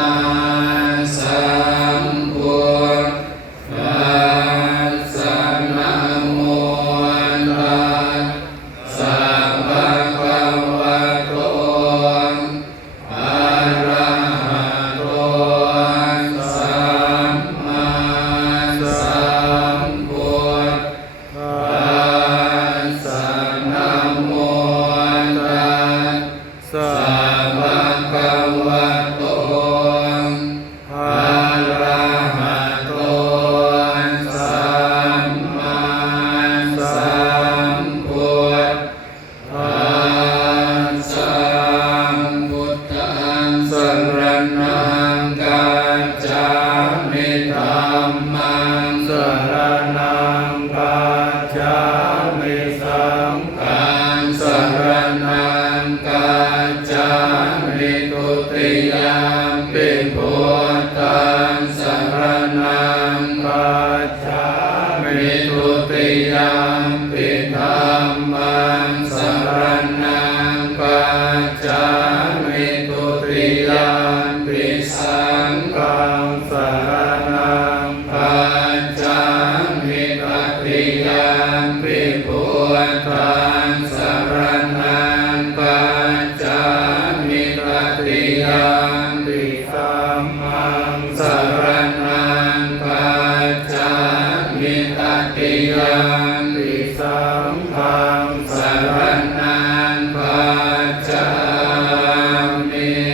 มาสัมพุทธัสสะนะโมตัสสะภะคะวะโตอะระหะโตสัมมาสัมพุทธัสสะนะโมตัสสะภะคะวะโตอะระหะโตสัมมาสัมพุทธัสสะพุทธังสรณังกัจฉามิธัมมังสรณังกัจฉามิสังฆังสรณังกัจฉามิทุติยมปิพุทธังสรณังกัจฉามิทุติยมปิธัมมังสรณังกัจฉามิทุติยมปิสังฆังสรณังกัจฉามิตติยมปิพุทธั